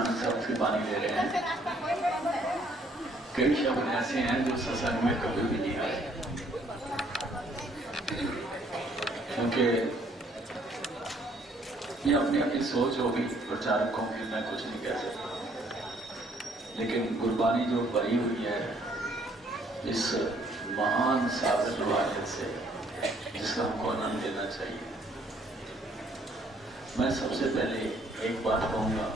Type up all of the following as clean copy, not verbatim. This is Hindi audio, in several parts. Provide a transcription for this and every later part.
नानक साहब की बानी ले रहे हैं। कई शब्द ऐसे हैं जो सत्संग में कभी भी नहीं आए, क्योंकि ये अपनी अपनी सोच होगी प्रचारकों की, मैं कुछ नहीं कह सकता। लेकिन गुरबानी जो भरी हुई है इस महान सागर वाले से, जिसका हमको आनंद लेना चाहिए। मैं सबसे पहले एक बात कहूंगा,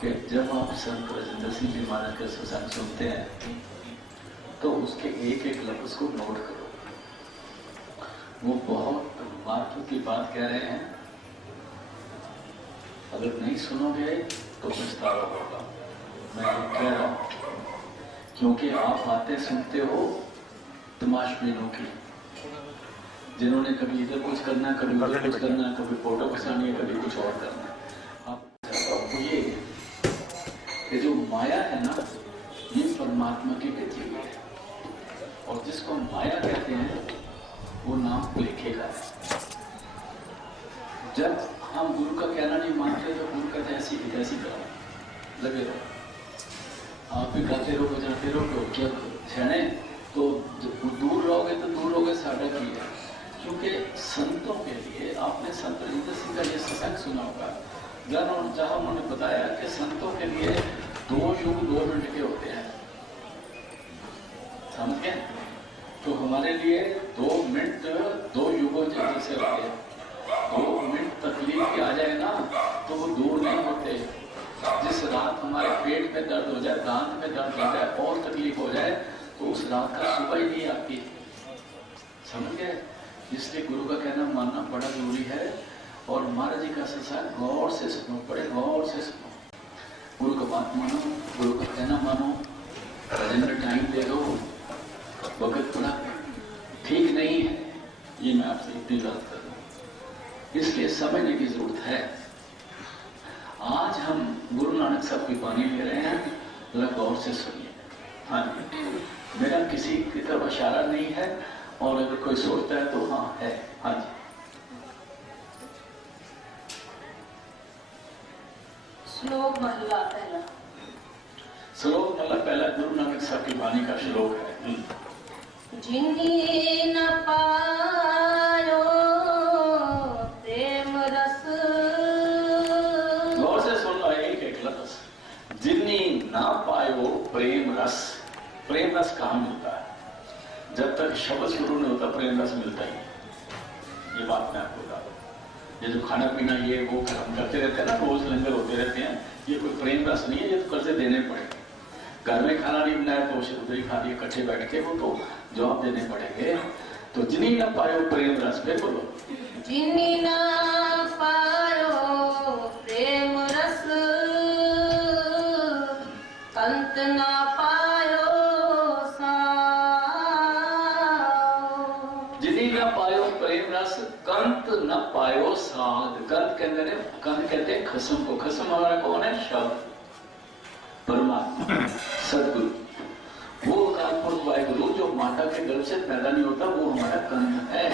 कि जब आप संत राजेंद्र सिंह जी महाराज के सत्संग सुनते हैं तो उसके एक एक लफ्ज को नोट करो। वो बहुत महत्व की बात कह रहे हैं, अगर नहीं सुनोगे तो पछतावा होगा। मैं कह रहा हूं क्योंकि आप बातें सुनते हो तमाशबीनों की, जिन्होंने कभी इधर कुछ करना, कभी उधर कुछ करना, कभी फोटो खिंचानी है, कभी कुछ और करना। आपको ये जो माया है ना, ये परमात्मा की गति हुई है, और जिसको माया कहते हैं वो नाम लिखेगा। जब हम गुरु का कहना नहीं मानते तो गुरु कहते ऐसी ऐसी करो, लगे रहो, आप भी गाते रहो, बजाते रहो, क्या छेड़े तो दूर रहोगे साढ़ा की है। क्योंकि संतों के लिए, आपने संत राजेंद्र सिंह का ये सत्संग सुना होगा, जहां उन्होंने बताया कि संतों के लिए 2 युग 2 मिनट के होते हैं, समझ गए? तो हमारे लिए 2 मिनट 2 युगों जैसे होते हैं। 2 मिनट तकलीफ के आ जाए ना तो वो दूर नहीं होते। जिस रात हमारे पेट में दर्द हो जाए, दांत में दर्द हो जाए और तकलीफ हो जाए तो उस रात का सुबह ही नहीं आती, समझ गए? इसलिए गुरु का कहना मानना बड़ा जरूरी है। और महाराज जी का सत्संग गौर से सुनो, बड़े गौर से सुनो, गुरु का बात मानो, गुरु का कहना मानो। राजेंद्र टाइम दे दो, वक्त थोड़ा ठीक नहीं है, ये मैं आपसे इतनी बात कर रहा हूं, इसलिए समझने की जरूरत है। आज हम गुरु नानक साहब की बानी ले रहे हैं, जरा गौर से सुनिए। हाँ जी, मेरा किसी की तरफ इशारा नहीं है, और अगर कोई सोचता है तो हाँ है। हाँ जी, श्लोक महला पहला। श्लोक महला पहला गुरु नानक साहब की बानी का श्लोक है। जिन्हीं न पायो प्रेम रस, गौर से सुन लो एक एक लफ्ज, जिन्हीं ना पायो प्रेम रस। प्रेम रस कहाँ मिलता है? जब तक शब्द शुरू नहीं होता प्रेम रस मिलता ही नहीं। ये बात मैं आपको बता दूं। ये जो खाना पीना ये वो हम करते रहते हैं ना, रोज लंगर होते रहते हैं, ये कोई प्रेम रस नहीं है, ये तो कर्जे देने पड़ेंगे। घर में खाना नहीं बनाया तो उधर ही खा लिया इकट्ठे बैठ के, वो तो जवाब देने पड़ेंगे। तो जिन्हीं ना पायो प्रेम रस, फिर बोलो, जिन्हीं न पायो प्रेम रस, कंत न पायो कंत न पायो साध। कंत कहते हैं खसम को। खसम हमारा कौन है? शब्द, परमात्मा, सदगुरु, वो कालपुरुष वाहिगुरु जो माता के गर्भ से पैदा नहीं होता, वो हमारा कंत है।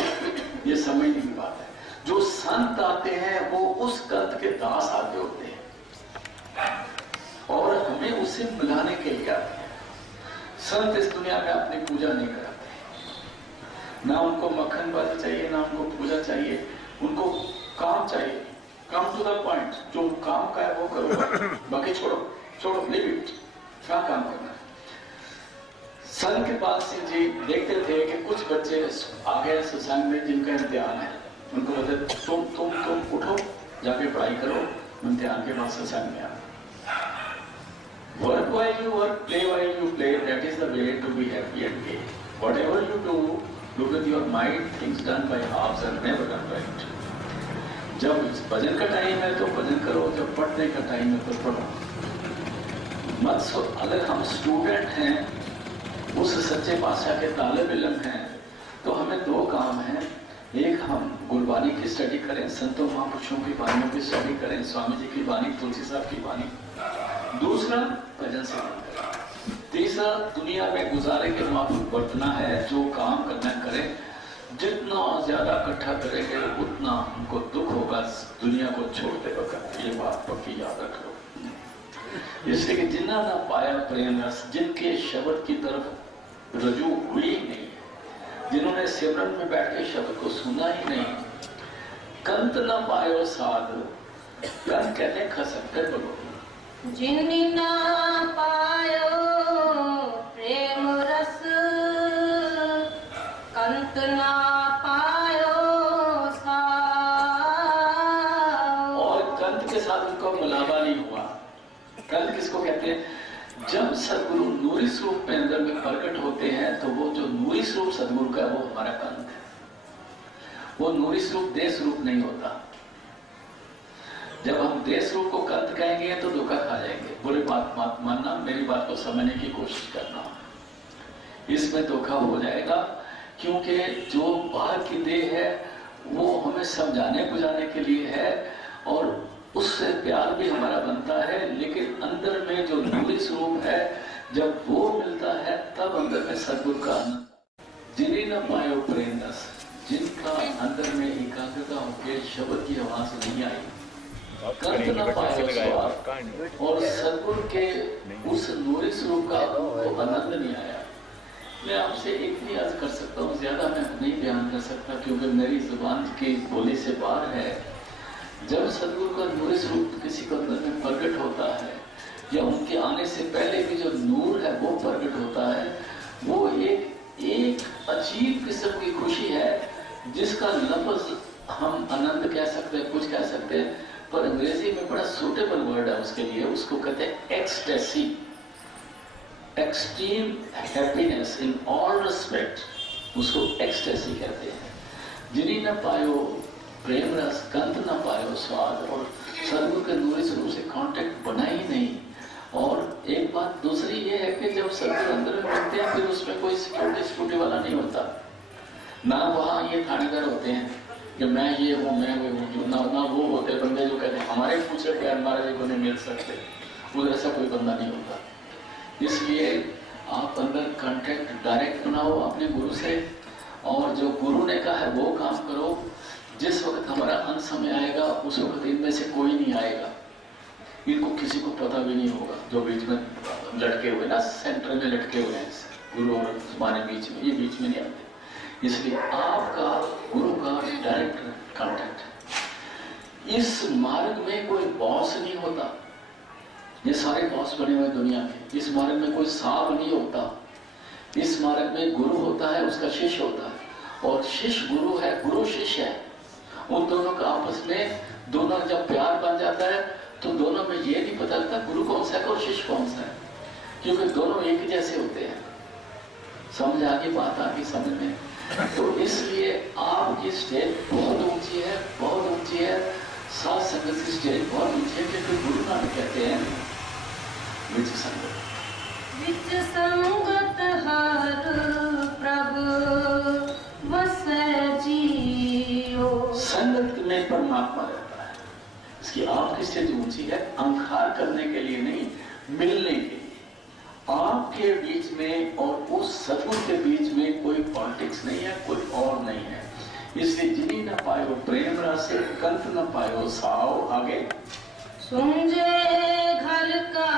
ये समझने की बात है। जो संत आते हैं वो उस कंत के दास आते होते हैं, और हमें उसे मिलाने के लिए आते हैं। संत इस दुनिया में अपनी पूजा नहीं कराते, ना उनको मक्खन बाजी चाहिए, ना उनको पूजा चाहिए, उनको काम चाहिए। कम टू द पॉइंट, जो काम का है वो करो, बाकी छोड़ो, लीव इट। क्या काम करना है? संत कृपाल सिंह जी देखते थे कि कुछ बच्चे आ गए सत्संग में जिनका इम्तिहान है, उनको बोलते तुम उठो, जाके पढ़ाई करो, इम्तिहान के बाद सत्संग में आओ। Work while you work, play while you play, that is the way to be happy and gay. Whatever you do with your mind, things done by halves are never done right. जब भजन का टाइम है तो भजन करो, जब पढ़ने का टाइम है तो पढ़ो। अगर हम स्टूडेंट हैं, उस सच्चे पातशाह के तालिब इल्म हैं, तो हमें 2 काम हैं। एक, हम गुरबानी की स्टडी करें, संतों महापुरुषों की बानियों की स्टडी करें, स्वामी जी की बानी, तुलसी साहब की बानी। दूसरा, भजन सेवन करें। तीसरा, दुनिया में गुजारे के माफिक बरतना है, जो काम करना करें। जितना ज्यादा इकट्ठा करेंगे उतना हमको दुख होगा दुनिया को छोड़ते वक्त। ये बात पक्की याद रख लो। इसलिए कि जिन्ना ना पाया प्रेम रस, जिनके शब्द की तरफ रजू हुई ही नहीं, जिन्होंने सिमरन में बैठ के शब्द को सुना ही नहीं, कंत ना पायो साध, कंत कहते खसकते बोलो, जिन्नी ना पायो प्रेम रस, कंत ना पायो साध। और कंत के साथ उनको मिलावा नहीं हुआ। कंत किसको कहते हैं? जब सदगुरु नूरी स्वरूप में अंदर में प्रकट होते हैं तो वो जो नूरी स्वरूप सदगुरु का वो हमारा कंत है। वो नूरी स्वरूप देश रूप नहीं होता। जब हम देश रूप को कंत कहेंगे तो धोखा खा जाएंगे। बुरी बात मत मानना, मेरी बात को समझने की कोशिश करना, इसमें धोखा हो जाएगा। क्योंकि जो बाहर की देह है वो हमें समझाने बुझाने के लिए है और उससे प्यार भी हमारा बनता है, लेकिन अंदर में जो नूरी स्वरूप है जब वो मिलता है तब अंदर में सदगुरु का आनंद। जिन्हें न पायो प्रेम रस, जिनका अंदर में एकाग्रता होकर शब्द की आवाज नहीं आई, कंत न पायो स्वाद, और सदगुरु के उस नूरी स्वरूप का उनको आनंद नहीं आया। मैं आपसे एक ही अर्ज कर सकता हूँ, ज्यादा मैं नहीं बयान कर सकता क्योंकि मेरी जुबान की बोली से बाहर है। जब सदगुरु का नूरी स्वरूप किसी को अंदर में प्रकट होता है या उनके आने से पहले भी जो नूर है वो प्रकट होता है, वो एक अजीब किस्म की खुशी है जिसका लफ्ज हम आनंद कह सकते हैं, कुछ कह सकते हैं, पर अंग्रेजी में बड़ा सूटेबल वर्ड है उसके लिए। उसको कहते हैं ecstasy, extreme happiness in all respect, उसको एक्सटेसी कहते हैं। जिन्हीं न पायो प्रेम रस, कंत न पायो स्वाद, और सदगुरु के नूरी स्वरूप से कांटेक्ट बना ही नहीं। और एक बात दूसरी ये है कि जब सदगुरु अंदर में मिलते हैं फिर उसमें कोई सिक्योरिटी वाला नहीं होता ना। वहाँ ये थानेदार होते हैं कि मैं ये हूँ, मैं वो हूँ, ना वो होते बंदे जो कहते हैं हमारे पूछे पे हमारे को नहीं मिल सकते, उधर ऐसा कोई बंदा नहीं होता। इसलिए आप अंदर कांटेक्ट डायरेक्ट बनाओ अपने गुरु से, और जो गुरु ने कहा है वो काम करो। जिस वक्त हमारा अंत समय आएगा उस वक्त इनमें से कोई नहीं आएगा, इनको किसी को पता भी नहीं होगा। जो बीच में लटके हुए ना, सेंटर में लटके हुए हैं गुरु और हमारे बीच में, ये बीच में नहीं आते। इसलिए आपका गुरु का डायरेक्ट कांटेक्ट। इस मार्ग में कोई बॉस नहीं होता, ये सारे बॉस बने हुए दुनिया के। इस मार्ग में कोई साहब नहीं होता, इस मार्ग में गुरु होता है, उसका शिष्य होता है, और शिष्य गुरु है, गुरु शिष्य है। उन दोनों का आपस में दोनों जब प्यार बन जाता है तो दोनों में ये नहीं पता लगता गुरु कौन सा है और शिष्य कौन सा है, क्योंकि दोनों एक जैसे होते हैं। समझ आ गई बात, आ गई समझ में? तो इसलिए आपकी स्टेज बहुत ऊंची है, बहुत ऊंची है। सात संगत की स्टेज बहुत ऊंची है, क्योंकि गुरु नानक कहते हैं विच संगत, विच संगत हर प्रभु वसै जियो। संगत में परमात्मा रहता है। इसकी आपकी स्टेज ऊंची है, अंकार करने के लिए नहीं, मिलने के लिए। आपके बीच में और उस सदगुरु के बीच में कोई पॉलिटिक्स नहीं है, कोई और नहीं है। इसलिए जिन्हीं न पायो प्रेम रस, कंत न पायो साव। आगे सुंजे घर का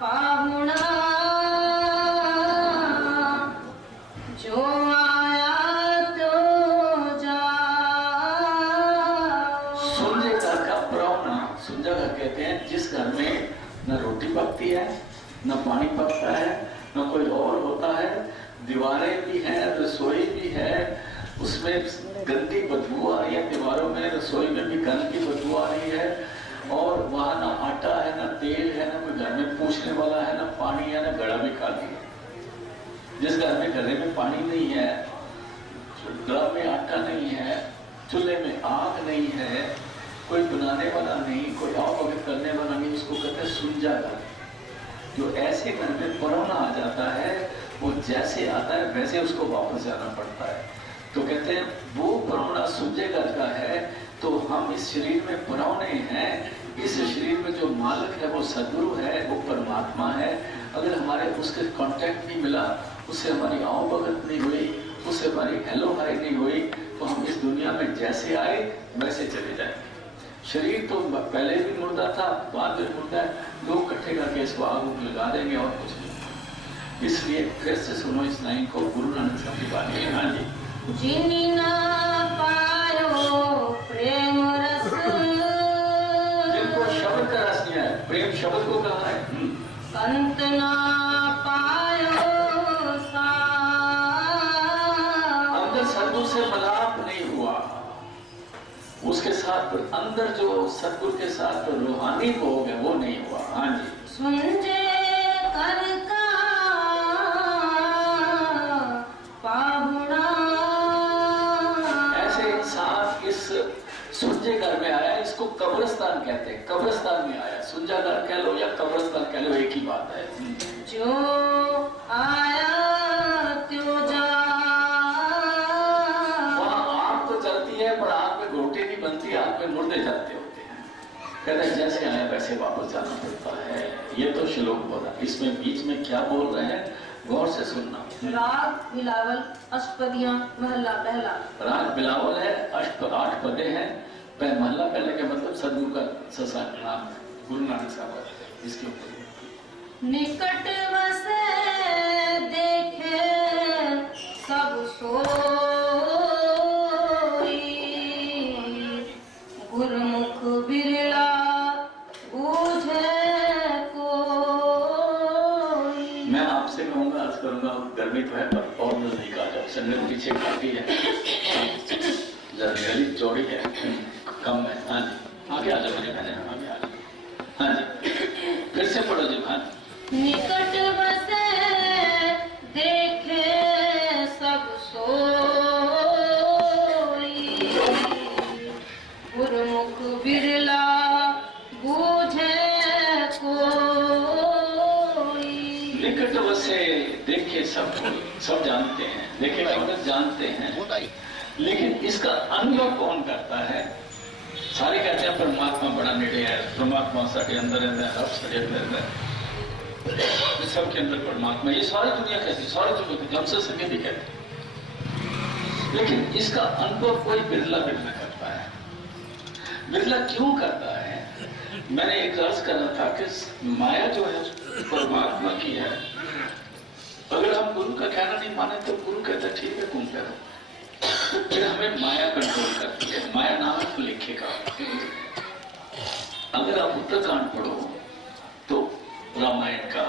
पाहुणा, जो आया तो जा। सुंजे घर का प्राहुणा, सुंजा घर कहते हैं जिस घर में न रोटी पकती है, न पानी पकता है, न कोई और होता है, दीवारें भी हैं, रसोई भी है, उसमें गंदी बदबू आ रही है, दीवारों में रसोई में भी गंद की बदबू आ रही है, और वहां ना आटा है, ना तेल है, ना कोई घर में पूछने वाला है, ना पानी है, ना गड़ा भी खाली है। जिस घर में गले में पानी नहीं है, गला में आटा नहीं है, चूल्हे में आग नहीं है, कोई बनाने वाला नहीं, कोई आवभगत करने वाला नहीं, उसको कहते हैं सुंजा घर। जो ऐसे घर में परौना आ जाता है, वो जैसे आता है वैसे उसको वापस जाना पड़ता है। तो कहते हैं वो परौना सुंजे घर का है, तो हम इस शरीर में परौने हैं। इस शरीर में जो मालिक है वो सदगुरु है, वो परमात्मा है। अगर हमारे उसके कांटेक्ट नहीं मिला, उससे हमारी आवभगत नहीं हुई, उससे हमारी हेलो हाय नहीं हुई तो हम इस दुनिया में जैसे आए वैसे चले जाएंगे। शरीर तो पहले भी मुर्दा था, बाद में मुर्दा है, लोग इकट्ठे करके इसको आग उग लगा देंगे और कुछ नहीं। इसलिए फिर से सुनो इस लाइन को, गुरु नानक साहब की बात है। हाँ जी। जिनी ना पायो प्रेम रस, जिनको शब्द का रस नहीं है, प्रेम शब्द को कहा है, कंत ना पायो अंदर सदगुरु से मिलाप नहीं हुआ, उसके साथ अंदर जो सदगुरु के साथ तो रूहानी भोग है वो नहीं हुआ। हाँ जी। सुनजे कर का पाहुणा, ऐसे इंसान इस सुंजे घर में आया, इसको कब्रिस्तान कहते हैं, कब्रिस्तान में आया। सुंजा घर कह लो या कब्रिस्तान कह लो, एक ही बात है। जो आया त्यो जा, वहां आग तो चलती है पर आग में घोटे नहीं बनती, आग में मुर्दे जाते होते हैं। कहते हैं जैसे आए वैसे वापस जाना पड़ता है। ये तो श्लोक बोला, इसमें बीच में क्या बोल रहे हैं गौर से सुनना। राग बिलावल अष्टपदियां महला पहला। राग बिलावल है, 8 पदे हैं। महला पहले का मतलब सदगुरु का सत्संग नाम है, गुरु नानक साहब का। इसके ऊपर निकट बसे देखे सब सोई, गुरमुख बिरला बूझे कोई। मैं आपसे कहूंगा, आज करूंगा, गर्मी तो है पर और नजदीक आ जाओ। संगत पीछे काफी है, गली चौड़ी है, कम है। हाँ जी, आगे आ जाओ मेरे बहने, आगे आ जाओ। हाँ जी, फिर से पढ़ो जी। हाँ, निकट बसे देखे सब सोई, गुरमुख बिरला बूझे कोई। निकट बसे देखे सब सब जानते हैं, देखे मतलब जानते हैं, लेकिन इसका अनुभव कौन करता है? सारे कहते हैं परमात्मा बड़ा नेड़े है, परमात्मा साढ़े अंदर है, रब साढ़े अंदर है, सबके अंदर परमात्मा। ये सारी दुनिया कहती है, सारी दुनिया कहती है, हमसे संगे भी कहते हैं। लेकिन इसका अनुभव कोई बिरला बिरला करता है। बिरला क्यों करता है? मैंने एक अर्ज करा था कि माया जो है परमात्मा की है। अगर हम गुरु का कहना नहीं माने तो गुरु कहता ठीक है तुम करो, फिर हमें माया कंट्रोल करती है। माया नामक लिखेगा। अगर आप उत्तरकांड पढ़ो तो रामायण का,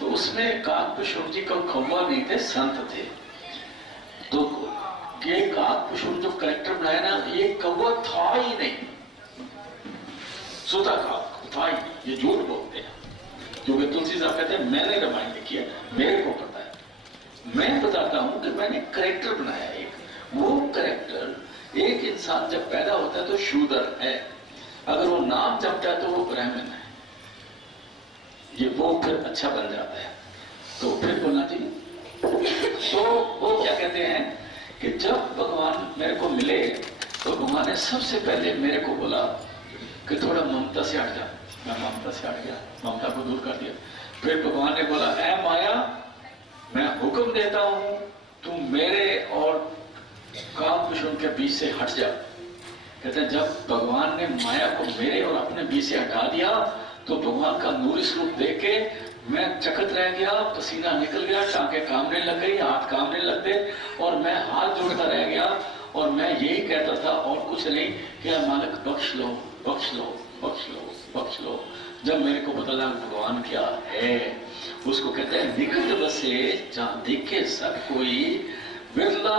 तो उसमें काकभूषण जी का कौवा नहीं थे, संत थे। तो ये काकभूषण जो कैरेक्टर बनाया ना, ये कौवा था ही नहीं, सोता था ही, ये झूठ बोलते हैं। क्योंकि तुलसी साहब कहते हैं मैंने रामायण लिखी है, मेरे को पता है, मैं बताता हूं कि मैंने कैरेक्टर बनाया एक। वो कैरेक्टर, एक इंसान जब पैदा होता है तो शूद्र है, अगर वो नाम जपता है तो वो ब्राह्मण है, ये वो फिर अच्छा बन जाता है। तो फिर बोलना चाहिए। तो वो क्या कहते हैं कि जब भगवान मेरे को मिले तो भगवान ने सबसे पहले मेरे को बोला कि थोड़ा ममता से हट जा। मैं ममता से हट गया, ममता को दूर कर दिया। फिर भगवान ने बोला ऐ माया, मैं हुक्म देता हूं तू मेरे और काकभूषण के बीच से हट जा। कहते हैं जब भगवान ने माया को मेरे और अपने बीच से हटा दिया तो भगवान का नूरी स्वरूप देख के मैं चकित रह गया, पसीना निकल गया, टांगे कामने लग गई, हाथ कामने लग गए और मैं हाथ जोड़ता रह गया और मैं यही कहता था और कुछ नहीं कि मालिक बख्श लो, बख्श लो, बख्श लो, बख्श लो। जब मेरे को पता लगा भगवान क्या है, उसको कहते हैं निकट बसे जहां देखे सब कोई, बिरला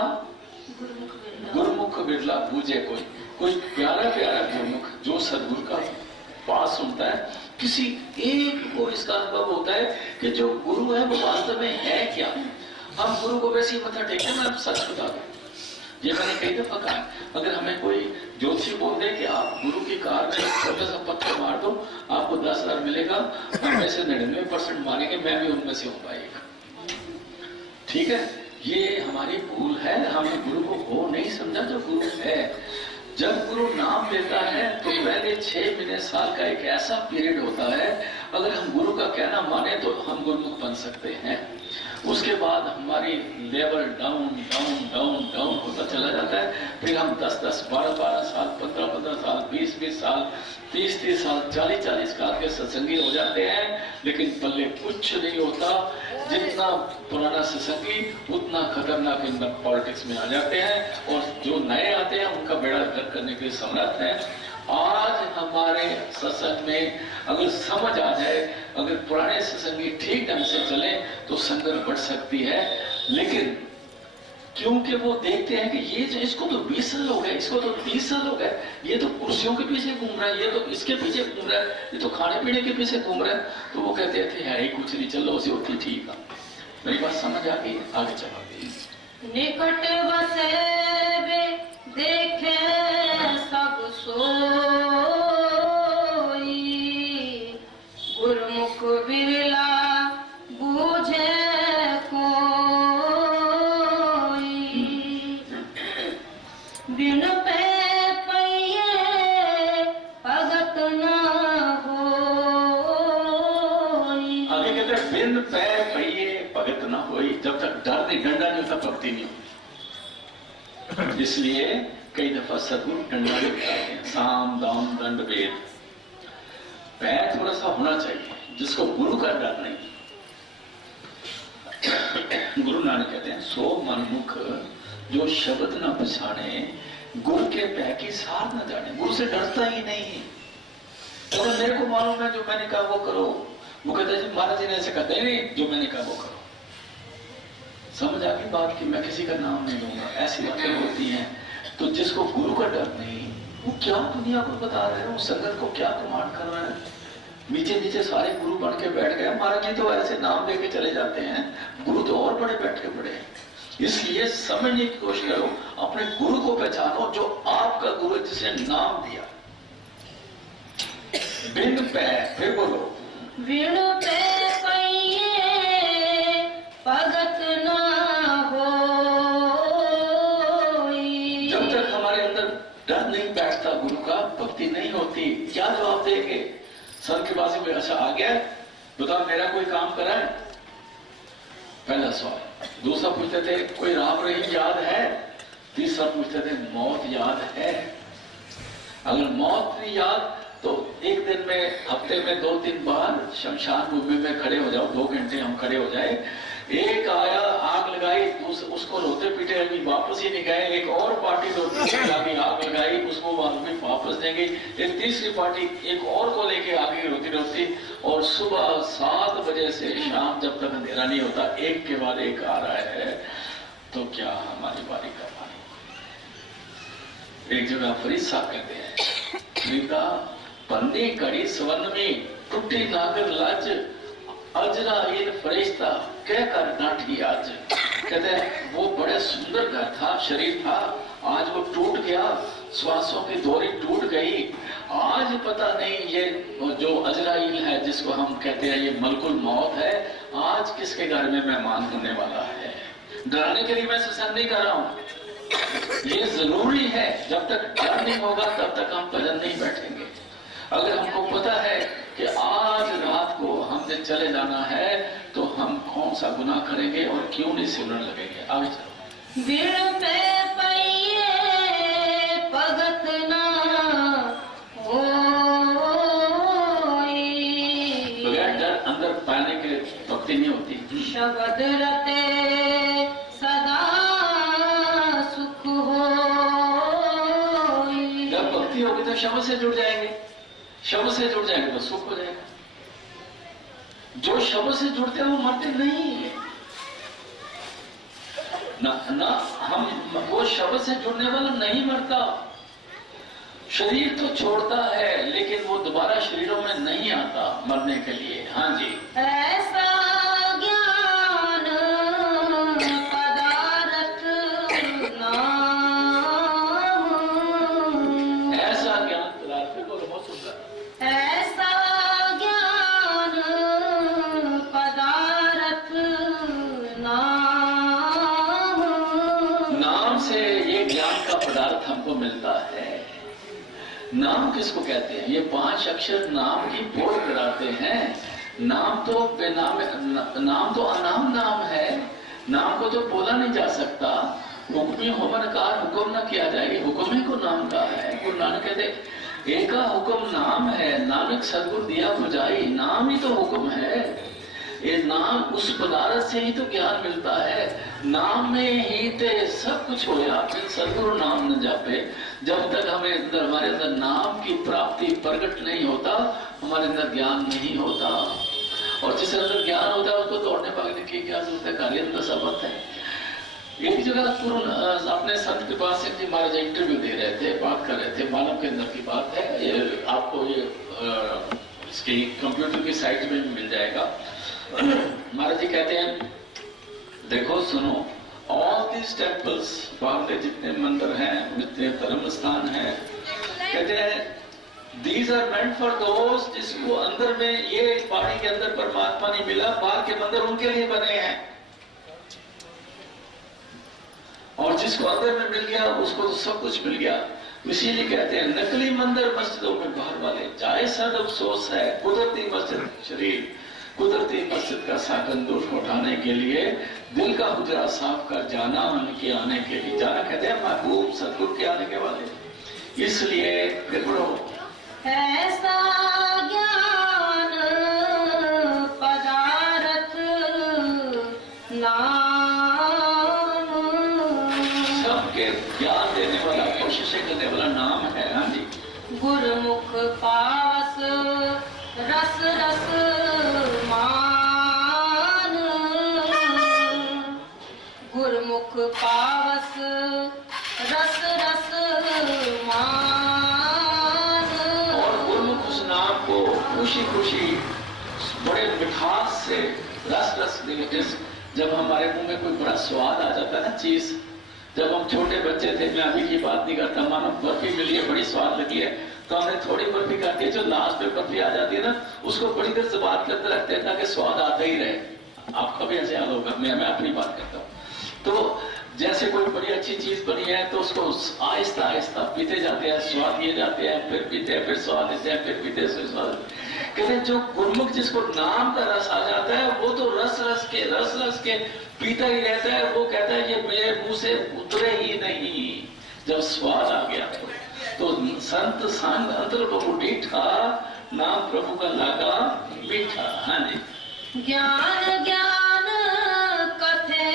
गुरमुख बिरला बूझे कोई। कोई प्यारा प्यारा गुरमुख जो सदगुरु का पास सुनता है, किसी एक को इसका अनुभव होता है कि जो गुरु है वो वास्तव में है क्या। हम गुरु को वैसे ही मत्था टेकते हैं। मैं सच बता दूं, ये मैंने कई दफा कहा, अगर हमें कोई ज्योतिषी बोल दे कि आप गुरु की कार में एक छोटा सा पत्थर मार दो आपको 10,000 मिलेगा, हम ऐसे 99% मानेंगे, मैं भी उनमें से हूँ भाई। ठीक है, ये हमारी भूल है, हमने गुरु को वो नहीं समझा जो गुरु है। जब गुरु नाम देता है तो पहले 6 महीने साल का एक ऐसा पीरियड होता है, अगर हम गुरु का कहना माने तो हम गुरुमुख बन सकते हैं। उसके बाद हमारी level down down down down होता चला जाता है। फिर हम 10-10, 12-12 साल, 15-15 साल, 20-20 साल, 30-30 साल, 40-40 साल के सत्संगी हो जाते हैं, लेकिन पल्ले कुछ नहीं होता। जितना पुराना सत्संगी उतना खतरनाक इन पॉलिटिक्स में आ जाते हैं, और जो नए आते हैं उनका बेड़ा गर्क करने के लिए समर्थ है। आज हमारे सत्संग में अगर समझ आ जाए, अगर पुराने सत्संगी ठीक ढंग से चले तो संगत बढ़ सकती है। लेकिन क्योंकि वो देखते हैं कि ये जो इसको तो 20 साल हो गए, इसको तो 30 साल हो गए, ये तो कुर्सियों के पीछे घूम रहा है, ये तो इसके पीछे घूम रहा है, ये तो खाने पीने के पीछे घूम रहा है, तो वो कहते थे है ही कुछ नहीं, चलो उसे होती ठीक है। मेरी बात समझ आ गई? आगे चला गई। निकट बसे देखे सब सोई, गुरमुख बिरला बूझे कोई, बिन पे पइये भगत न होई। आगे कहते हैं बिन पै पहिए भगत ना होई। जब तक डर नहीं, डंडा नहीं होता, भक्ति नहीं होती। इसलिए कई दफा सदगुरु डंडा भी बताते हैं, साम दाम दंड भेद। पैर थोड़ा सा होना चाहिए जिसको गुरु का डर नहीं। गुरु नानक कहते हैं सो मनमुख जो शब्द न पछाने, गुरु के पै की सार न जाने। गुरु से डरता ही नहीं। तो मेरे को मालूम है जो मैंने कहा वो करो, वो कहते जी महाराज जी ने ऐसे कहते नहीं, जो मैंने कहा वो करो। समझ आ गई बात कि मैं किसी का नाम नहीं लूंगा, ऐसी बातें होती हैं। तो जिसको गुरु का डर नहीं, वो क्या दुनिया को बता रहे हो, संगत को क्या कमांड कर रहा है। नीचे नीचे सारे गुरु बन के बैठ गए। महाराज जी तो ऐसे नाम लेके चले जाते हैं, गुरु तो और बड़े बैठ के बड़े हैं। इसलिए समझने की कोशिश करो, अपने गुरु को पहचानो जो आपका गुरु जिसने नाम दिया। बिन पै, फिर बोलो, बिन पे पइये भगत न होई। जब तक हमारे अंदर डर नहीं बैठता गुरु का, भक्ति नहीं होती। क्या जवाब देंगे? सर के पास में अच्छा आ गया, बता मेरा कोई काम करा है? पहला सवाल। दूसरा पूछते थे कोई राम रहीम याद है? तीसरा पूछते थे मौत याद है? अगर मौत नहीं याद तो एक दिन में, हफ्ते में 2-3 बार शमशान भूमि में खड़े हो जाओ, 2 घंटे हम खड़े हो जाए। एक आया, आग लगाई, उसको रोते पीटे अभी वापस ही नहीं गए। एक और पार्टी रोती अभी आग लगाई, उसको भी वापस देंगे। एक तीसरी पार्टी एक और को लेके आ गई रोती रोती, और सुबह 7 बजे से शाम जब तक अंधेरा नहीं होता, एक के बाद एक आ रहा है। तो क्या हमारी बारी का पानी? एक जगह फरीद साहब कहते हैं, फरीदा पन्नी कड़ी स्वर्ण में टूटी नागर लाज, अजराइल फरिश्ता कह कर डांटी आज। कहते हैं वो बड़े सुंदर घर था, शरीर था, आज वो टूट गया, श्वासों की डोरी टूट गई। आज पता नहीं ये जो अजराइल है जिसको हम कहते हैं ये मलकुल मौत है, आज किसके घर में मेहमान होने वाला है। डराने के लिए मैं सत्संग नहीं कर रहा हूं, ये जरूरी है। जब तक डर नहीं होगा तब तक हम भजन नहीं बैठेंगे। अगर हमको पता है कि आज रात को हमने चले जाना है, तो हम कौन सा गुनाह करेंगे और क्यों नहीं सिमरन लगेंगे? आगे चलो। बिन पे पइये भगत न होई। बगैर डर अंदर पाने के भक्ति नहीं होती। शब्द रते सदा सुख होई। जब भक्ति होगी तो शब्द से जुड़ जाएंगे, शब्द से जुड़ जाएंगे तो सुख हो जाएगा। जो शब्द से जुड़ते हैं वो मरते नहीं ना, हम वो शब्द से जुड़ने वाला नहीं मरता। शरीर तो छोड़ता है लेकिन वो दोबारा शरीरों में नहीं आता मरने के लिए। हाँ जी, ऐसा ज्ञान पदारथ नाम। ऐसा ज्ञान पदार्थ को बहुत सुंदर। ऐसा ज्ञान पदारथ नाम। नाम से ये ज्ञान का पदार्थ हमको मिलता है। नाम किसको कहते हैं? ये 5 अक्षर नाम की बोल कराते हैं। नाम तो बेनाम, नाम तो अनाम नाम है, नाम को तो बोला नहीं जा सकता। हुक्मी होमन का हुक्म न किया जाएगी, हुक्म ही को नाम का है। गुरु नानक कहते एका हुक्म नाम है, नानक सदगुरु दिया बुझाई, नाम ही तो हुक्म है। ये नाम उस पदार्थ से ही तो ज्ञान मिलता है, नाम में ही ते सब कुछ होया। फिर सदगुरु नाम न जापे, जब तक हमें अंदर, हमारे अंदर नाम की प्राप्ति प्रकट नहीं होता, हमारे अंदर ज्ञान नहीं होता। और जिस अंदर ज्ञान होता है उसको दौड़ने भागने की क्या जरूरत है, कार्य अंदर सबक है। एक जगह अपने संत कृपा सिंह जी महाराज इंटरव्यू दे रहे थे, बात कर रहे थे, मानव के अंदर की बात है। ये आपको ये इसकी कंप्यूटर की साइट में मिल जाएगा। महाराज जी कहते हैं देखो सुनो, ऑल दिस टेम्पल्स, वहां के जितने मंदिर हैं, जितने धर्म स्थान हैं, कहते हैं These are meant for those जिसको अंदर में ये पानी के अंदर परमात्मा नहीं मिला, बाहर के मंदिर उनके लिए बने हैं। और जिसको अंदर में मिल गया उसको तो सब कुछ मिल गया। इसीलिए कहते हैं नकली मंदिर मस्जिदों में बाहर वाले, चाहे सद अफसोस है। कुदरती मस्जिद शरीर, कुदरती मस्जिद का साकन दोष उठाने के लिए दिल का हुजरा साफ कर जाना, उनके आने के लिए जाना, कहते हैं महबूब सदगुरु के आने के वाले। इसलिए फिर ऐसा ज्ञान पदार्थ नाम, सबके ज्ञान देने वाला, कोशिश करने वाला नाम है। हाँ जी। गुरुमुख पावस रस रस मान, गुरुमुख पावस रस रस मान। को खुशी खुशी बड़े मिठास से रस रस देते। जब हमारे मुंह में कोई बड़ा स्वाद आ जाता है ना चीज, जब हम छोटे बच्चे थे, मैं अभी की बात नहीं करता, मानो बर्फी मिली है, बड़ी स्वाद लगी है, तो हमने थोड़ी बर्फी खाती है, जो लास्ट में बर्फी आ जाती है ना, उसको बड़ी देर जबान के अंदर रखते हैं ताकि स्वाद आता ही रहे। आपका भी ऐसे याद होगा, मैं अपनी बात करता हूँ। तो जैसे कोई बड़ी अच्छी चीज बनी है तो उसको आहिस्ता आहिस्ता पीते जाते हैं, स्वाद लिए जाते हैं, फिर पीते हैं, फिर स्वाद लेते हैं, फिर पीते हैं, स्वाद। कहते हैं जो गुरमुख जिसको नाम का रस आ जाता है, वो तो रस रस के पीता ही रहता है। वो कहता है ये मेरे मुंह से उतरे ही नहीं, जब स्वाद आ गया तो संत संग अंतर प्रभु डीठा, नाम प्रभु का लागा मीठा। हाँ जी। ज्ञान ज्ञान कथे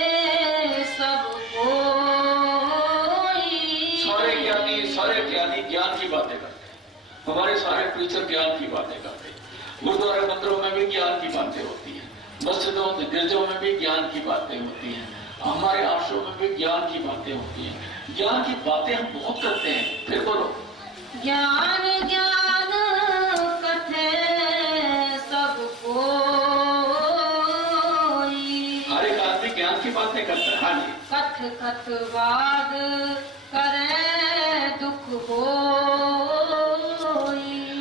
सब सारे ज्ञानी ज्ञान की बातें करते हैं, हमारे सारे टीचर ज्ञान की बातें करते हैं। गुरुद्वारा मंदिरों में भी ज्ञान की बातें होती हैं, मस्जिदों गिरजों में भी ज्ञान की बातें होती हैं, हमारे आश्रम में भी ज्ञान की बातें होती हैं। ज्ञान की बातें हम बहुत करते हैं। फिर बोलो, ज्ञान ज्ञान कथे सब कोई, हर एक आदमी ज्ञान की बातें करता है। हाँ जी। कथ कथवाद करे दुख हो।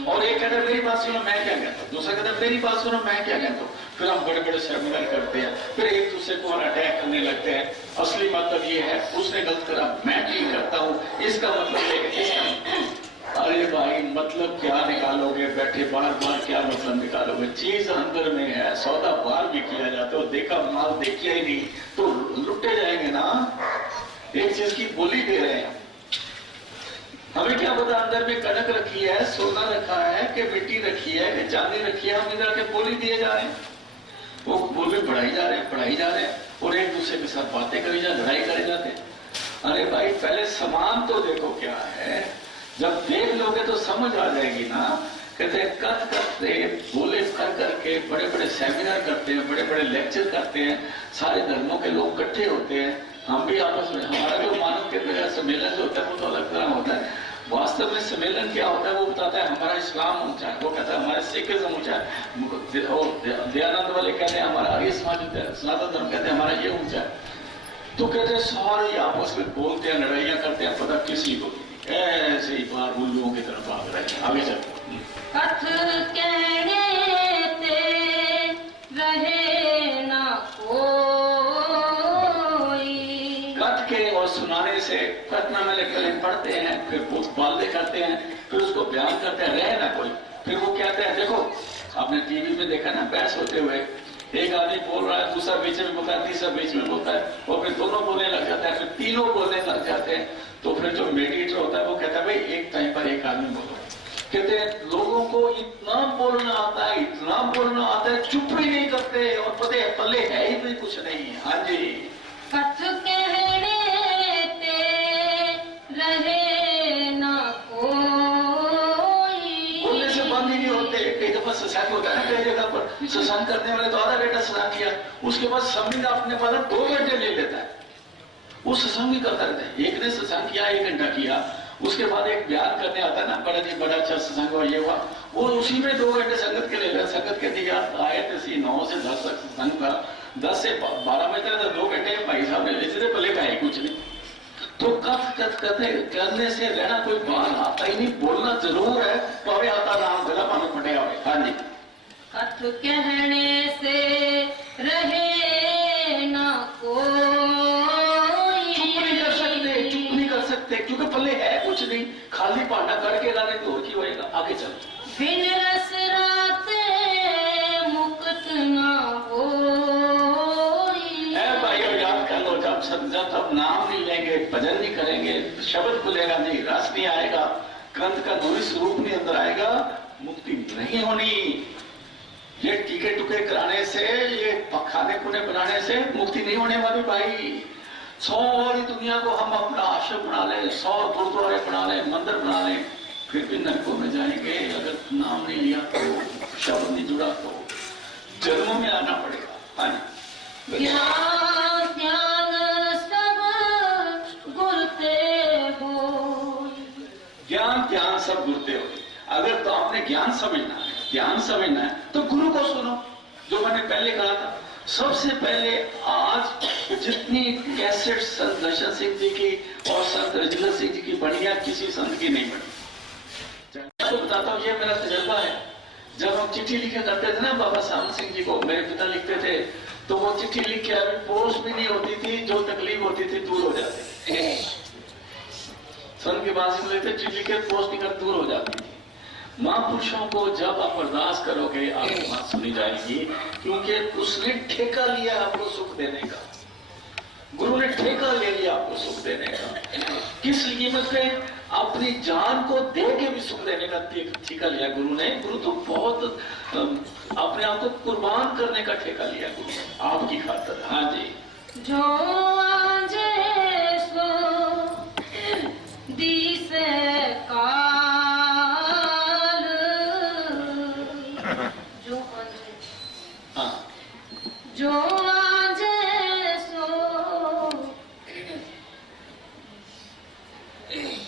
और एक कहता है मेरी बात सुनो मैं क्या कहता हूँ, दूसरा कहता है मेरी बात सुनो मैं क्या कहता हूँ। फिर हम बड़े बड़े सेमिनार करते हैं, फिर एक दूसरे को अटैक करने लगते हैं। असली मतलब ये है उसने गलत करा, मैं ठीक करता हूँ, इसका मतलब ये। अरे भाई मतलब क्या निकालोगे, बैठे बार बार क्या मतलब निकालोगे। चीज अंदर में है, सौदा बाहर भी किया जाता है, देखा माल देखिए ही नहीं तो लुटे जाएंगे ना। एक चीज की बोली दे रहे हैं, हमें क्या पता अंदर में कनक रखी है, सोना रखा है, कि मिट्टी रखी है, कि चांदी रखी है। हम इधर के बोली दिए जा रहे हैं, वो बोली बढ़ाई जा रहे हैं और एक दूसरे के साथ बातें करी जा, लड़ाई करे जाते। अरे भाई पहले समान तो देखो क्या है, जब देख लोगे तो समझ आ जाएगी ना। कहते हैं कथ करते बोले कर करके बड़े बड़े सेमिनार करते हैं, बड़े बड़े लेक्चर करते हैं, सारे धर्मों के लोग इकट्ठे होते हैं। हम भी आपस में, हमारा जो मानव के सम्मेलन जो होता है वो तो अलग तरह होता है। वास्तव में सम्मेलन क्या होता है वो बताता है हमारा इस्लाम ऊंचा है, वो कहता है हमारा सिखिज्म ऊंचा है, दयानंद वाले कहते हैं हमारा आर्य समाज ऊंचा है, सनातन धर्म कहते हैं हमारा ये ऊंचा है। तो कहते हैं सारे आपस में बोलते हैं, लड़ाइयां करते हैं, पता किसी को ऐसे ही बाहर उल्लुओं की तरफ भाग रहे हैं। आगे चलते कथ कहने ते रहे ना कोई, कथ के और सुनाने से कथना में पहले पढ़ते हैं, फिर बातें करते हैं, फिर उसको बयान करते हैं, रहे ना कोई। फिर वो कहते हैं देखो आपने टीवी में देखा ना बहस होते हुए, एक आदमी बोल रहा है, दूसरा बीच में बोलता है, तीसरा बीच में बोलता है, और फिर दोनों बोलने लग जाते हैं, फिर तीनों बोलने लग जाते हैं। तो फिर जो मेडिएटर होता है वो कहता है भाई एक टाइम पर एक आदमी बोलो। कहते हैं लोगों को इतना बोलना आता है, इतना बोलना आता है, चुप ही नहीं करते, और पते पल्ले है ही भी कुछ नहीं है। हाँ जी, कथ कहने ते रहे ना कोई। बोलने से बंद ही नहीं होते। कई दफा सत्संग होता है कई जगह पर, सत्संग करने वाले तो आधा घंटा सत्संग किया, उसके बाद सभी अपने पास 2 घंटे ले लेता है, वो सत्संग भी करता रहता है। एक ने सत्संग किया 1 घंटा किया, उसके बाद एक बयान करने आता है ना, बड़ा जी बड़ा अच्छा सत्संग हुआ, ये हुआ, वो उसी में 2 घंटे संगत के ले लिया। संगत के दिया आए थे 9 से 10 तक सत्संग का, 10 से 12 बजे तक 2 घंटे भाई साहब ने ले थे, पहले का है कुछ नहीं। तो कथ करने से रहना कोई बात आता ही नहीं, बोलना जरूर है, तो अभी आता नाम गला पाना पड़ेगा। हाँ जी, कथ कहने से रहे ना कोई। चुप नहीं कर सकते क्योंकि पल्ले है कुछ नहीं, खाली पाना करके गाने तो और की होएगा। आगे चलो। बिन रस राते मुक्त ना होई। भाई याद कर लो, जब नाम नहीं लेंगे, भजन नहीं करेंगे, शब्द खुलेगा नहीं, रस नहीं आएगा, ग्रंथ का दूरी स्वरूप नहीं अंदर आएगा, मुक्ति नहीं होनी। ये टीके टुके कराने से, ये खाने पुने बनाने से मुक्ति नहीं होने वाली भाई। 100 और दुनिया को हम अपना आश्रम बना ले, 100 गुरुद्वारे बना ले, मंदिर बना ले, फिर भी नरकों में जाएंगे अगर नाम नहीं लिया तो, शब्द नहीं जुड़ा तो, जन्मों में आना पड़ेगा। हाँ जी, ज्ञान सब गुरते हो। ज्ञान सब गुरते हो। अगर तो आपने ज्ञान समझना है, ध्यान समझना है, तो गुरु को सुनो। जो मैंने पहले कहा था, सबसे पहले आज जितनी कैसेट संत दर्शन सिंह जी की और संत रजनीश सिंह जी की बनी है, किसी संत की नहीं बनी। तो बताता हूँ, ये मेरा तजर्बा है। जब हम चिट्ठी लिखे करते थे ना बाबा सामन सिंह जी को, मेरे पिता लिखते थे, तो वो चिट्ठी लिख के अभी पोस्ट भी नहीं होती थी, जो तकलीफ होती थी दूर हो जाती थी। सन के बाद से लेते चिट्ठी लिखे, पोस्ट नहीं कर, दूर हो जाती थी। महापुरुषों को जब आप अरदास करोगे, आपकी बात सुनी जाएगी, क्योंकि उसने ठेका लिया आपको सुख देने का। गुरु ने ठेका ले लिया आपको सुख देने का। किस कीमत पे? अपनी जान को दे के भी सुख देने का ठेका लिया गुरु ने। गुरु तो बहुत अपने आप को कुर्बान करने का ठेका लिया गुरु ने आपकी खातिर। हाँ जी, जो आजे सो दिसे काल। जो आजे, हाँ, जो आजे सो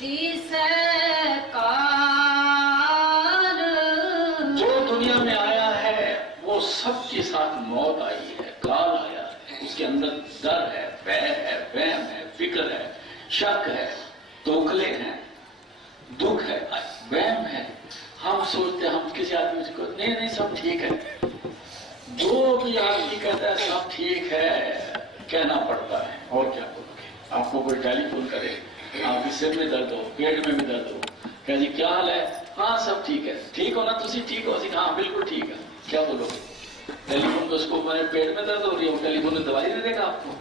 दिसे काल। जो दुनिया में आया है वो सबके साथ मौत आई है, काल आया है, उसके अंदर डर है, भय है, वहम है, फिक्र है, शक है, तोखले हैं, दुख है, वहम है। हम सोचते, हम किसी आदमी को नहीं सब ठीक है, जो भी आदमी कहता है सब ठीक है, कहना पड़ता है। और क्या करोगे? आपको कोई टेलीफोन करे, आपके सिर में दर्द हो, पेट में भी दर्द हो, कह जी क्या हाल है? हाँ सब ठीक है। ठीक हो ना, तुम ठीक हो? हाँ बिल्कुल ठीक है। क्या बोलोगे? टेलीफोन को उसको मेरे पेट में दर्द हो रही है, टेलीफोन में दवाई दे देगा आपको।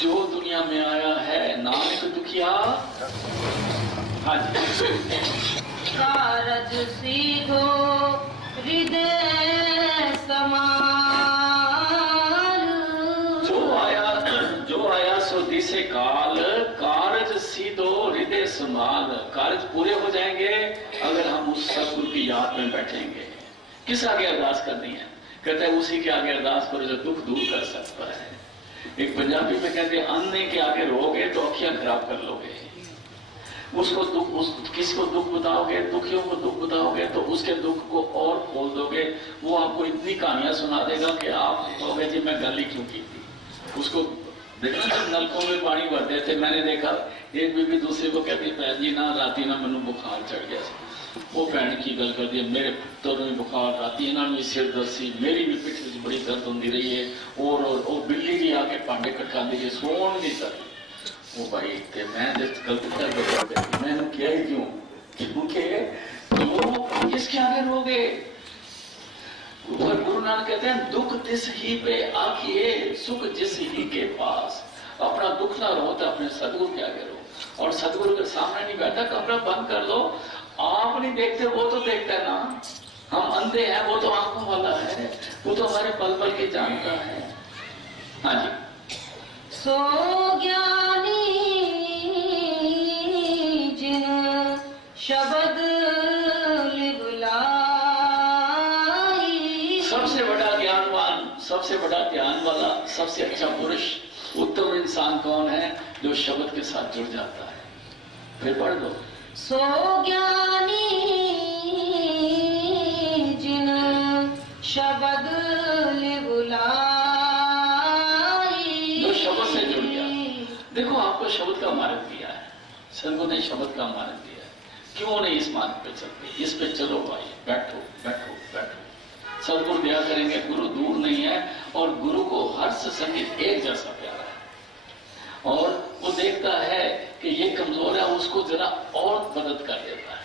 जो दुनिया में आया है नानक दुखिया। हाँ जी, कारज सीधो हृदय समाल। जो आया सो दिसे काल, कारज सीधो हृदय समाल। कार्य पूरे हो जाएंगे अगर हम उस सतगुरु की याद में बैठेंगे। किस आगे अरदास करनी है? कहते हैं उसी के आगे अरदास करो जो दुख दूर कर सकता है। एक पंजाबी में कहते हैं अन्ने के आगे रोगे तो अखियां खराब कर लोगे। उसको दुख, किसी को दुख बताओगे, दुखियों को दुख बताओगे तो उसके दुख को और खोल दोगे। वो आपको इतनी कहानियां सुना देगा कि आप कहोगे जी मैं गाली क्यों की थी। उसको देखना, जब नलकों में पानी भरते थे, मैंने देखा एक बीबी दूसरे को कहती भैन जी ना राती ना मैनू बुखार चढ़ गया। वो भैन की गल कर दी, मेरे पुत्र में बुखार, राती इन्होंने भी सिर दर्द सी, मेरी भी पिठ में बड़ी दर्द होती रही है, और बिल्ली भी आके भांडे खटकाती है, सोन नहीं सकती। वो भाई थे मैं गलत कर मैंने किया ही क्यों? क्योंकि तो किसके आगे रोगे? और गुरु नानक कहते हैं दुख तिस ही पे आखिए सुख जिस ही के पास। अपना दुख ना रो तो अपने सदगुरु के आगे रो, और सदगुरु के सामने नहीं बैठा, कमरा बंद कर लो। आप नहीं देखते, वो तो देखता है ना। हम अंधे हैं, वो तो आंखों वाला है, वो तो हमारे पल पल के जानता है। हाँ जी। सो ज्ञानी जिन शब्द लिबलाई। सबसे बड़ा ज्ञानवान, सबसे बड़ा ज्ञान वाला, सबसे अच्छा पुरुष, उत्तम इंसान कौन है? जो शब्द के साथ जुड़ जाता है। फिर पढ़ दो। सो ज्ञानी जिन शब्द लिबलाई। जो शब्द से जुड़ गया। देखो आपको शब्द का मार्ग दिया है, सदगुरु ने शब्द का मार्ग दिया है, क्यों नहीं इस मार्ग पे चलते? इस पे चलो भाई, बैठो बैठो बैठो। सदगुरु दया करेंगे, गुरु दूर नहीं है, और गुरु को हर संगीत एक जैसा प्यारा है, और वो देखता है कि ये कमजोर है, उसको जरा और मदद कर देता है।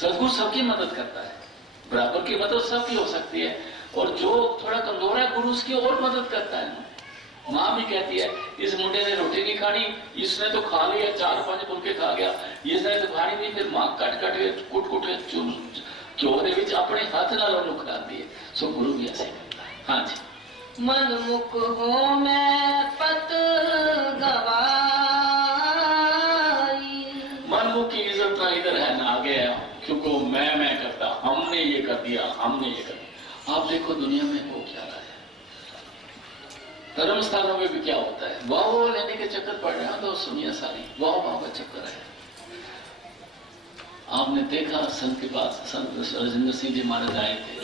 सदगुरु सबकी मदद करता है, बराबर की मदद सबकी हो सकती है, और जो थोड़ा कमजोर है गुरु उसकी और मदद करता है। माँ भी कहती है इस मुंडे ने रोटी नहीं खानी, इसने तो खा लिया, 4-5 फुलके खा गया, इसने तो खानी नहीं, फिर माँ कट कट के कुट कुट के घ्यो दे विच अपने हाथ नाल ਉਹਨੂੰ खिलाती है। सो गुरु भी ऐसे करता है। हाँ जी। मन मुख हो मैं पत गवाई। मन मुख की इज्जत ना इधर है ना आगे है, क्योंकि मैं करता, हमने ये कर दिया, हमने ये कर दिया। आप देखो दुनिया में हो क्या रहा है, धर्म स्थानों में भी क्या होता है, वाह वाह लेने के चक्कर पड़ रहे हैं। तो सुनिए सारी वाह वाह का चक्कर है। आपने देखा संत के पास संत राजेंद्र सिंह जी महाराज आए थे।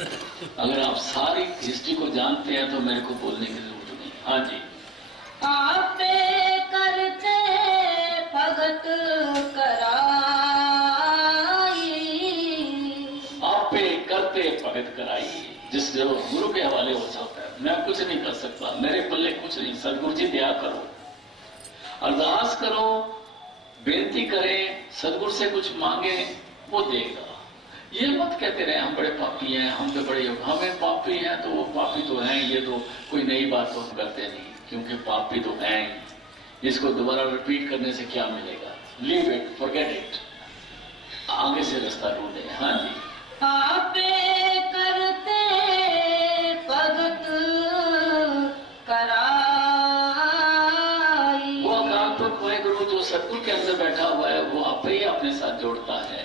अगर आप सारी हिस्ट्री को जानते हैं तो मेरे को बोलने की जरूरत नहीं। हाँ जी। आपे करते भगत कराई। आपे करते भगत कराई। जिस जो गुरु के हवाले हो जाता है, मैं कुछ नहीं कर सकता, मेरे पल्ले कुछ नहीं, सदगुरु जी दया करो, अरदास करो, बेनती करें, सदगुरु से कुछ मांगे, वो देगा। ये मत कहते रहे हम बड़े पापी हैं, हम तो बड़े, हमें पापी हैं तो वो पापी तो हैं, ये तो कोई नई बात तो हम करते नहीं, क्योंकि पापी तो हैं। इसको दोबारा रिपीट करने से क्या मिलेगा? लीव इट, फॉरगेट इट, आगे से रास्ता ढूंढे। हाँ जी। आपे करते भगत कराई। वो अकालपुरख हुए गुरु जो सदगुरु के अंदर बैठा हुआ है, वो आप ही अपने साथ जोड़ता है।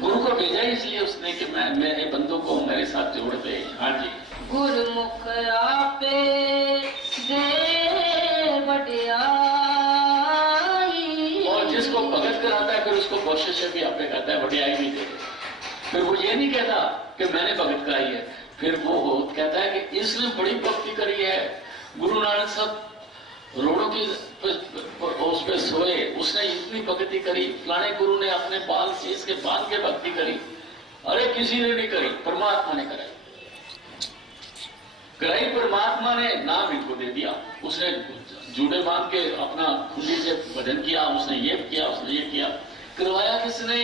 गुरु को भेजा इसलिए उसने कि मैं मेरे बंदों को मेरे साथ जोड़ दे। हाँ जी। गुरमुख आपे दे बढ़ियाई। और जिसको भगत कराता है फिर उसको बख्शिश भी आपे कहता है, बढ़ियाई भी दे। फिर वो ये नहीं कहता कि मैंने भगत कराई है, फिर वो कहता है कि इसने बड़ी भक्ति करी है। गुरु नानक साहब रोड़ों की उस पे सोए, उसने इतनी भक्ति करी, फलाने गुरु ने अपने बाल शीश के बांध के भक्ति करी। अरे किसी ने नहीं करी, परमात्मा ने कराई। कराई परमात्मा ने, नाम इनको दे दिया। उसने जूड़े बांध के अपना खुली से भजन किया, उसने ये किया, उसने ये किया, करवाया किसने?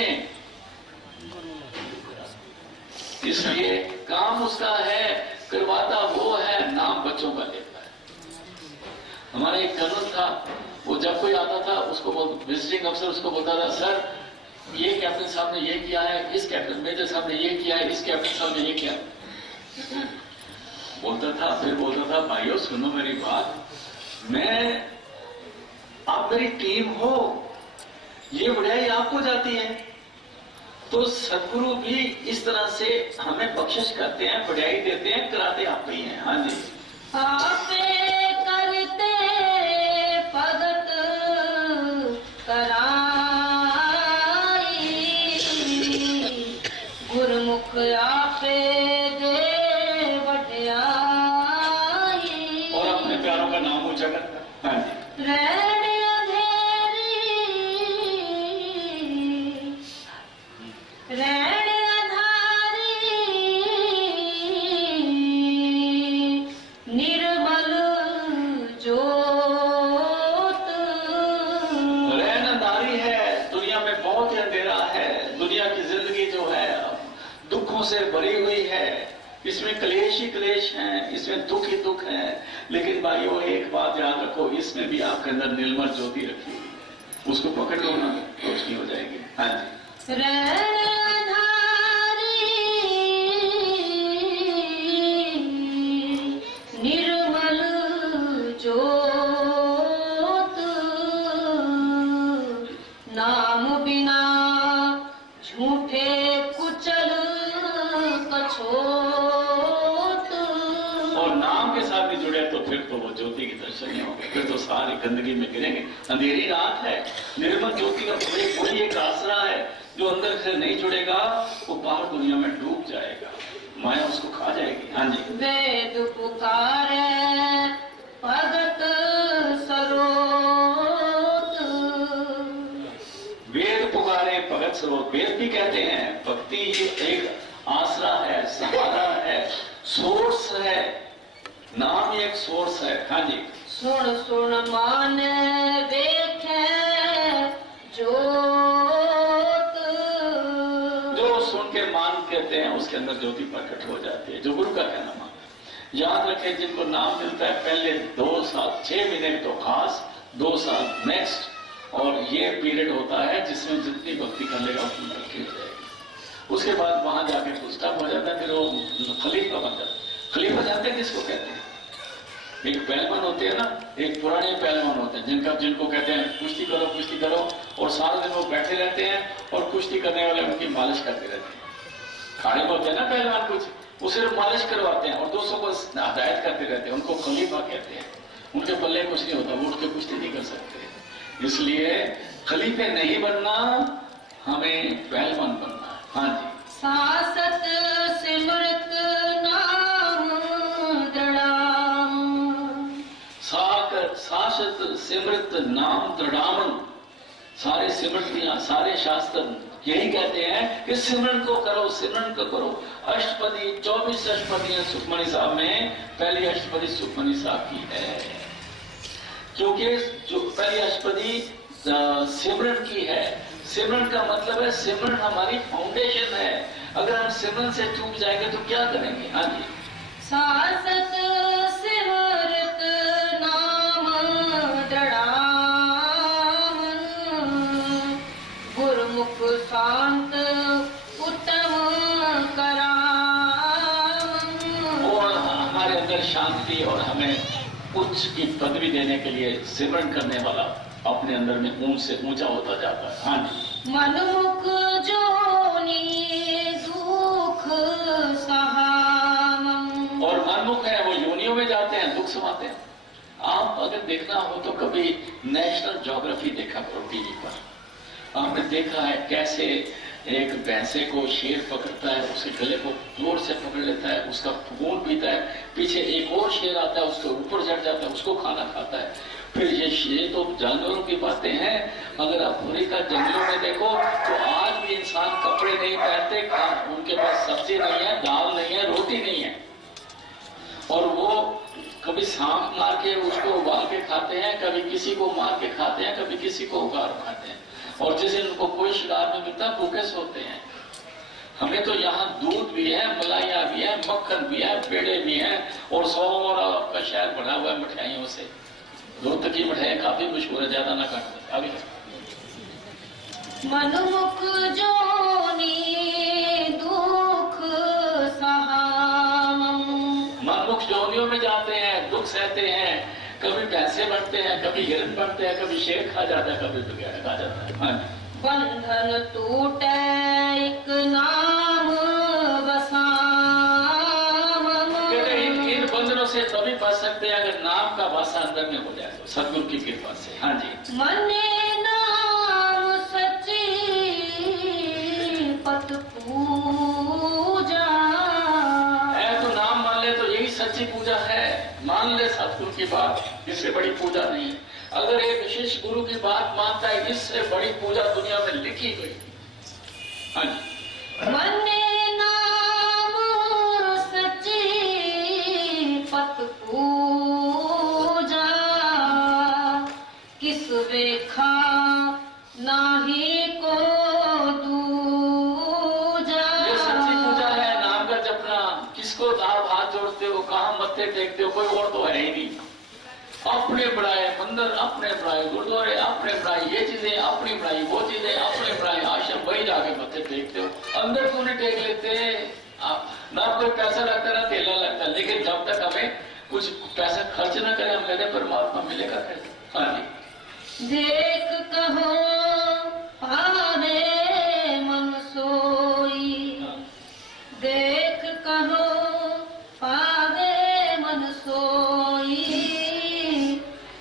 इसलिए काम उसका है, करवाता वो है, नाम बच्चों का लेता है। हमारा एक कर्नल था, वो जब कोई आता था उसको विजिटिंग अफसर उसको बोलता था, सर ये कैप्टन साहब ने ये किया है, इस कैप्टन मेजर साहब ने ये किया है, इस कैप्टन साहब ने ये किया। बोलता था, फिर बोलता था, भाइयों सुनो मेरी बात, मैं आप मेरी टीम हो, ये बढ़ाई आपको जाती है। तो सदगुरु भी इस तरह से हमें बख्शिश करते हैं, बढ़ाई देते हैं, कराते आप ही हैं। हाँ जी। आपे करते भगत कराई। गुरमुख आपे दे बढ़ियाई। और अपने प्यारों का नाम ऊंचा करता। हाँ जी। रैन अंधेरी, रैन अंधारी, निर्मल जोत। रैन अंधारी है, दुनिया में बहुत ही अंधेरा है, दुनिया की जिंदगी जो है दुखों से भरी हुई है, इसमें क्लेश ही क्लेश हैं, इसमें दुख ही दुख है। लेकिन भाइयों एक बात याद रखो, इसमें भी आपके अंदर निर्मल ज्योति रखी हुई है, उसको पकड़ लो ना, रोशनी हो जाएगी। हाँ जी। निर्मल ज्योत नाम बिना झूठे कुचल कछोत। और नाम के साथ भी जुड़े तो फिर तो वो ज्योति के दर्शन नहीं होंगे, फिर तो सारी गंदगी में गिरेंगे। अंधेरी रात है, निर्मल ज्योति का कोई एक आसरा है, जो अंदर से नहीं जुड़ेगा वो बाहर दुनिया में डूब जाएगा, माया उसको खा जाएगी। हाँ जी। वेद पुकारे भगत सरोत। वेद पुकारे भगत सरोत, वेद भी कहते हैं भक्ति ये एक आसरा है, सहारा है, सोर्स है, नाम ही एक सोर्स है। हाँ जी। सुन सुन मान देखे जोत। जो सुन के मान कहते हैं उसके अंदर ज्योति प्रकट हो जाती है, जो गुरु का कहना मान। याद रखें, जिनको नाम मिलता है पहले 2 साल 6 महीने तो खास, 2 साल नेक्स्ट, और ये पीरियड होता है जिसमें जितनी भक्ति कर लेगा उतनी तरक्की हो जाएगी। उसके बाद वहां जाके पुस्तक हो जाता है, फिर वो खलीफा बन जाता है। खलीफा जानते हैं किसको कहते हैं? एक पहलवान होते हैं ना, एक पुराने पहलवान होते हैं जिनको कहते हैं कुश्ती करो, और सारा दिन वो बैठे रहते हैं और कुश्ती करने वाले उनकी मालिश करते रहते हैं। खाने में होते हैं ना पहलवान, कुछ वो सिर्फ मालिश करवाते हैं और दूसरों को हदायत करते रहते हैं, उनको खलीफा कहते हैं। उनके पल्ले कुछ नहीं होता, वो उठ के कुश्ती नहीं कर सकते। इसलिए खलीफे नहीं बनना, हमें पहलवान बनना है। हाँ जी। सासत सिमरत नाम दृढ़ाम। शासत सिमृत नाम दृढ़ामन। सारे सिमृतियां, सारे शास्त्र यही कहते हैं कि सिमरन को करो, सिमरन को करो। अष्टपदी 24 अष्टपदियां सुखमणि साहब में पहली अष्टपदी सुखमणि साहब की है, क्योंकि जो पहली अष्टपदी सिमरन की है। सिमरन का मतलब है, सिमरन हमारी फाउंडेशन है। अगर हम सिमरन से चूक जाएंगे तो क्या करेंगे? हाँ जी। सासत सिमरत नाम दृढ़ाम। गुरुमुख शांत उत्तम कराम। और हमारे अंदर शांति और हमें उच्च की पदवी देने के लिए सिमरन करने वाला अपने अंदर में ऊंच से ऊंचा होता जाता है। हाँ जी। मनमुख जोनी दुख सहाम। और मनमुख है, वो योनियों में जाते हैं, दुख समाते हैं। आप अगर देखना हो तो कभी नेशनल ज्योग्राफी देखा करो टीवी पर। आपने देखा है कैसे एक भैंसे को शेर पकड़ता है, उसके गले को जोर से पकड़ लेता है, उसका खून पीता है, पीछे एक और शेर आता है, उसके ऊपर चढ़ जाता है, उसको खाना खाता है। फिर ये तो जानवरों की बातें हैं। अगर अफ्रीका जंगलों में देखो तो आज भी इंसान कपड़े नहीं पहनते, उनके पास सब्जी नहीं है, दाल नहीं है, रोटी नहीं है, और वो कभी सांप मार के उसको उबाल के खाते हैं, कभी किसी को मार के खाते हैं, कभी किसी को उगार खाते हैं, और जिस दिन उनको कोई शिकार नहीं मिलता भूखे सोते हैं। हमें तो यहाँ दूध भी है, मलाइया भी है, मक्खन भी है, पेड़े भी हैं, और 100 और का शहर भरा हुआ है मिठाइयों से। रोहतक की मिठाई काफी मशहूर है, ज्यादा ना काट। आगे मनमुख जोनी दुख सहाम। मनमुख जोनियों में जाते हैं, दुख सहते हैं, कभी भैंसे बनते हैं, कभी हिरण बनते हैं, कभी शेर खा जाता है, कभी बगैर खा जाता है। हाँ। बंधन टूटे एक नाम बसाम। कहते हैं इन बंधनों से तभी बच सकते हैं अगर नाम का वासा अंदर में हो जाए तो, सदगुरु की कृपा से। हाँ जी। मने नाम सच्ची पत पूजा। है तो नाम मान ले तो यही सच्ची पूजा है। मान ले सदगुरु की बात, इससे बड़ी पूजा नहीं। अगर एक विशेष गुरु की बात मानता है, इससे बड़ी पूजा दुनिया में लिखी गई। हाँ जी। मने नाम सच्ची पत पूजा। किस वेखा नाही को दूजा। ये सच्ची पूजा है, नाम का जपना। किसको देखते हो, कोई और तो है ही नहीं। अपने बनाए मंदिर, अपने बनाए गुरुद्वारे, अपने बनाए ये चीजें, अपनी बनाई वो चीजें, अपने बनाए आश्रम, वही जाके मत्थे टेकते हो। अंदर क्यों नहीं टेक लेते? ना कोई पैसा लगता ना तेला लगता, लेकिन जब तक हमें कुछ पैसा खर्च ना करें, हम कहते परमात्मा मिलेगा कैसे? हाँ जी। देख कहो पावे मन सोई, देख कहो पावे मन सोई,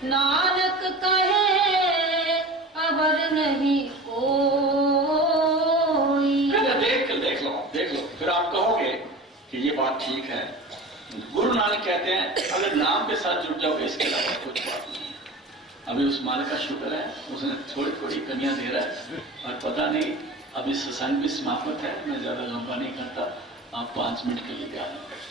नानक कहे अबर नहीं कोई। देख लो, फिर आप कहोगे कि ये बात ठीक है। गुरु नानक कहते हैं अगर नाम के साथ जुड़ जाओगे, इसके अलावा कुछ बात नहीं। अभी उस मालिक का शुक्र है, उसने थोड़ी थोड़ी कन्या दे रहा है, और पता नहीं अभी सत्संग भी समाप्त है, मैं ज्यादा लंबा नहीं करता, आप 5 मिनट के लिए ध्यान करें।